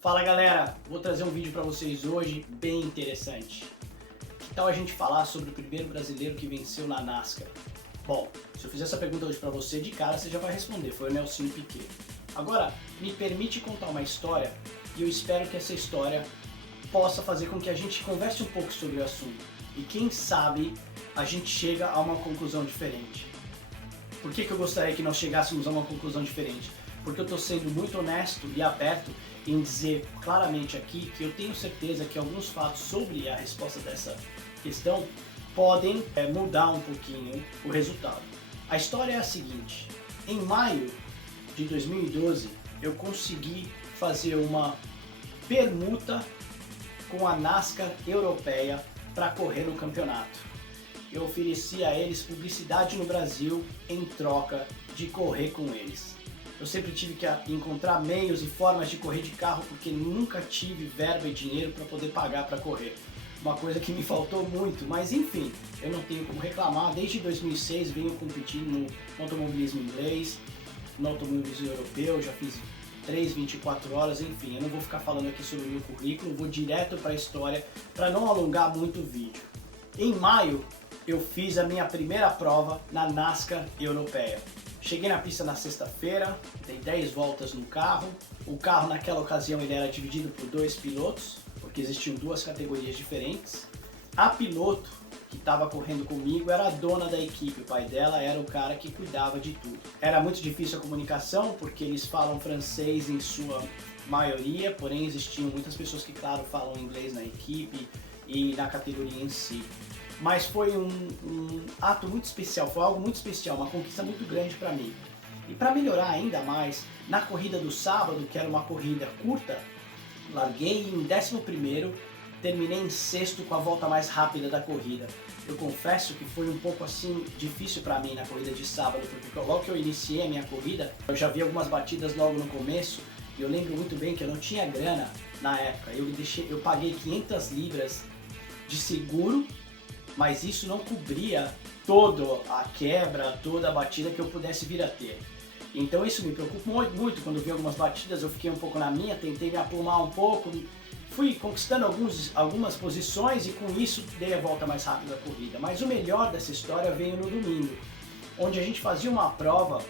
Fala galera, vou trazer um vídeo para vocês hoje bem interessante. Que tal a gente falar sobre o primeiro brasileiro que venceu na NASCAR? Bom, se eu fizer essa pergunta hoje para você, de cara você já vai responder, foi o Nelsinho Piquet. Agora, me permite contar uma história e eu espero que essa história possa fazer com que a gente converse um pouco sobre o assunto. E quem sabe a gente chega a uma conclusão diferente. Por que eu gostaria que nós chegássemos a uma conclusão diferente? Porque eu estou sendo muito honesto e aberto em dizer claramente aqui que eu tenho certeza que alguns fatos sobre a resposta dessa questão podem mudar um pouquinho o resultado. A história é a seguinte: em maio de 2012 eu consegui fazer uma permuta com a NASCAR europeia para correr no campeonato. Eu ofereci a eles publicidade no Brasil em troca de correr com eles. Eu sempre tive que encontrar meios e formas de correr de carro porque nunca tive verba e dinheiro para poder pagar para correr. Uma coisa que me faltou muito, mas enfim, eu não tenho como reclamar. Desde 2006 venho competindo no automobilismo inglês, no automobilismo europeu, já fiz 24 horas, enfim, eu não vou ficar falando aqui sobre o meu currículo, vou direto para a história para não alongar muito o vídeo. Em maio eu fiz a minha primeira prova na NASCAR europeia. Cheguei na pista na sexta-feira, dei 10 voltas no carro. O carro naquela ocasião ele era dividido por dois pilotos, porque existiam duas categorias diferentes. A piloto que estava correndo comigo era a dona da equipe, o pai dela era o cara que cuidava de tudo. Era muito difícil a comunicação, porque eles falam francês em sua maioria, porém existiam muitas pessoas que, claro, falam inglês na equipe e na categoria em si. Mas foi um ato muito especial, foi algo muito especial, uma conquista muito grande para mim. E para melhorar ainda mais, na corrida do sábado, que era uma corrida curta, larguei em 11º, terminei em 6º com a volta mais rápida da corrida. Eu confesso que foi um pouco assim difícil para mim na corrida de sábado, porque logo que eu iniciei a minha corrida, eu já vi algumas batidas logo no começo, e eu lembro muito bem que eu não tinha grana na época. Eu paguei 500 libras de seguro, mas isso não cobria toda a quebra, toda a batida que eu pudesse vir a ter. Então isso me preocupou muito quando vi algumas batidas, eu fiquei um pouco na minha, tentei me aplumar um pouco, fui conquistando algumas posições e com isso dei a volta mais rápida da corrida. Mas o melhor dessa história veio no domingo, onde a gente fazia uma prova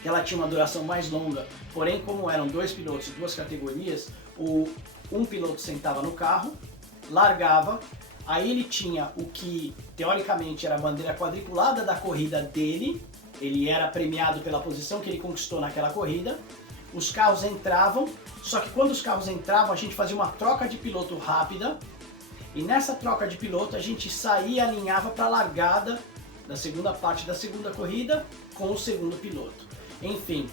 que ela tinha uma duração mais longa, porém como eram dois pilotos, duas categorias, um piloto sentava no carro, largava, aí ele tinha o que teoricamente era a bandeira quadriculada da corrida dele, ele era premiado pela posição que ele conquistou naquela corrida, os carros entravam, só que quando os carros entravam a gente fazia uma troca de piloto rápida, e nessa troca de piloto a gente saía e alinhava para a largada da segunda parte da segunda corrida com o segundo piloto. Enfim,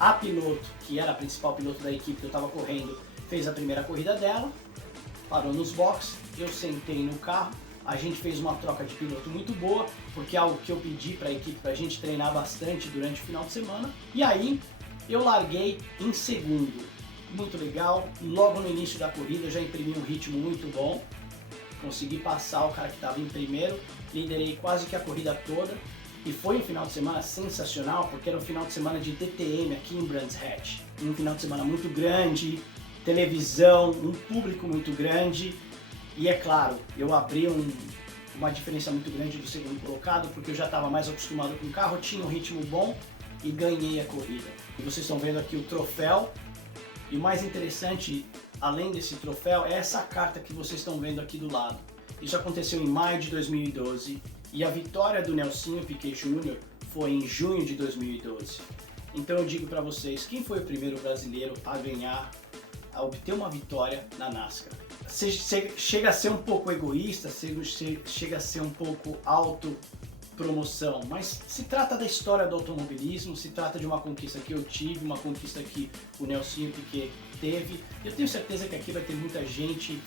a piloto, que era a principal piloto da equipe que eu estava correndo, fez a primeira corrida dela, parou nos boxes, eu sentei no carro, a gente fez uma troca de piloto muito boa, porque é algo que eu pedi para a equipe para a gente treinar bastante durante o final de semana. E aí eu larguei em segundo, muito legal, logo no início da corrida eu já imprimi um ritmo muito bom, consegui passar o cara que estava em primeiro, liderei quase que a corrida toda e foi um final de semana sensacional, porque era um final de semana de DTM aqui em Brands Hatch, um final de semana muito grande, televisão, um público muito grande e é claro, eu abri uma diferença muito grande do segundo colocado porque eu já estava mais acostumado com o carro, tinha um ritmo bom e ganhei a corrida. E vocês estão vendo aqui o troféu e o mais interessante, além desse troféu, é essa carta que vocês estão vendo aqui do lado. Isso aconteceu em maio de 2012 e a vitória do Nelsinho Piquet Jr. foi em junho de 2012. Então eu digo para vocês, quem foi o primeiro brasileiro a ganhar, a obter uma vitória na NASCAR? Chega a ser um pouco egoísta, chega a ser um pouco autopromoção, mas se trata da história do automobilismo, se trata de uma conquista que eu tive, uma conquista que o Nelsinho Piquet teve. Eu tenho certeza que aqui vai ter muita gente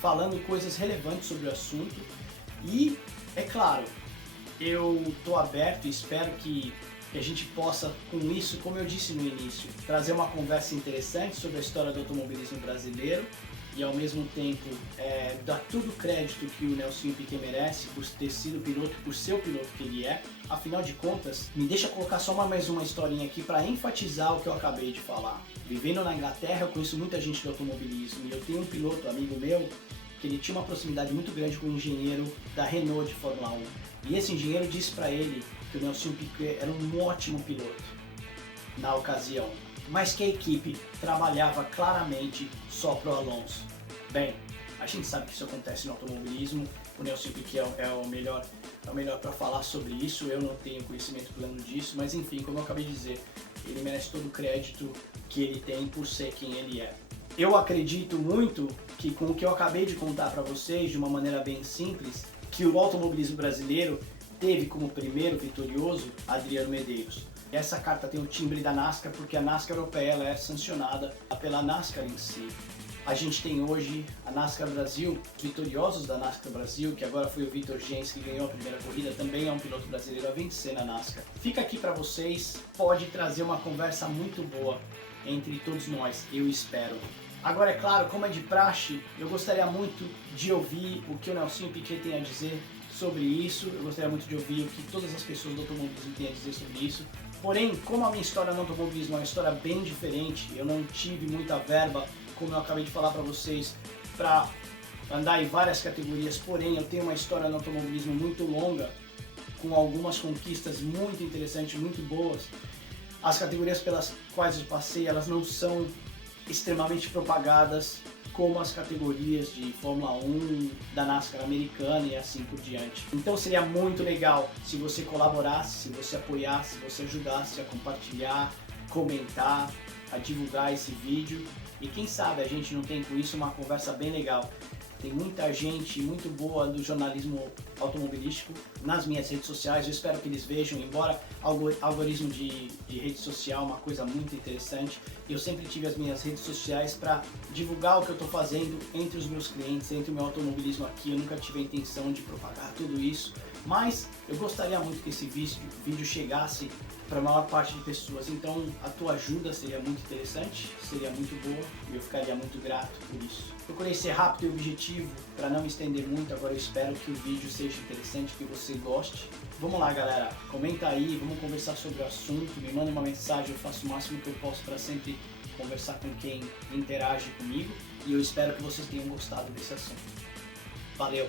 falando coisas relevantes sobre o assunto e, é claro, eu estou aberto e espero que a gente possa, com isso, como eu disse no início, trazer uma conversa interessante sobre a história do automobilismo brasileiro e ao mesmo tempo dar todo o crédito que o Nelsinho Piquet merece por ter sido piloto, por ser o piloto que ele é. Afinal de contas, me deixa colocar só mais uma historinha aqui para enfatizar o que eu acabei de falar. Vivendo na Inglaterra, eu conheço muita gente do automobilismo, e eu tenho um piloto, amigo meu, que ele tinha uma proximidade muito grande com um engenheiro da Renault de Fórmula 1. E esse engenheiro disse para ele que o Nelsinho Piquet era um ótimo piloto na ocasião, mas que a equipe trabalhava claramente só pro Alonso. Bem, a gente sabe que isso acontece no automobilismo, o Nelsinho Piquet é o melhor para falar sobre isso, eu não tenho conhecimento pleno disso, mas enfim, como eu acabei de dizer, ele merece todo o crédito que ele tem por ser quem ele é. Eu acredito muito que com o que eu acabei de contar para vocês, de uma maneira bem simples, que o automobilismo brasileiro teve como primeiro vitorioso Adriano Medeiros. Essa carta tem o timbre da NASCAR porque a NASCAR europeia ela é sancionada pela NASCAR em si. A gente tem hoje a NASCAR Brasil, vitoriosos da NASCAR Brasil, que agora foi o Vitor Gens que ganhou a primeira corrida, também é um piloto brasileiro a vencer na NASCAR. Fica aqui para vocês, pode trazer uma conversa muito boa entre todos nós, eu espero. Agora, é claro, como é de praxe, eu gostaria muito de ouvir o que o Nelsinho Piquet tem a dizer sobre isso, eu gostaria muito de ouvir o que todas as pessoas do automobilismo têm a dizer sobre isso. Porém, como a minha história no automobilismo é uma história bem diferente, eu não tive muita verba, como eu acabei de falar para vocês, para andar em várias categorias, porém eu tenho uma história no automobilismo muito longa, com algumas conquistas muito interessantes, muito boas. As categorias pelas quais eu passei, elas não são extremamente propagadas como as categorias de Fórmula 1, da NASCAR americana e assim por diante. Então seria muito legal se você colaborasse, se você apoiasse, se você ajudasse a compartilhar, comentar, a divulgar esse vídeo. E quem sabe a gente não tem com isso uma conversa bem legal. Tem muita gente muito boa do jornalismo automobilístico nas minhas redes sociais, eu espero que eles vejam, embora algoritmo de rede social é uma coisa muito interessante, eu sempre tive as minhas redes sociais para divulgar o que eu estou fazendo entre os meus clientes, entre o meu automobilismo aqui, eu nunca tive a intenção de propagar tudo isso, mas eu gostaria muito que esse vídeo chegasse para a maior parte de pessoas, então a tua ajuda seria muito interessante, seria muito boa e eu ficaria muito grato por isso. Procurei ser rápido e objetivo para não me estender muito, agora eu espero que o vídeo seja interessante, que você goste. Vamos lá galera, comenta aí, vamos conversar sobre o assunto, me manda uma mensagem, eu faço o máximo que eu posso para sempre conversar com quem interage comigo e eu espero que vocês tenham gostado desse assunto. Valeu!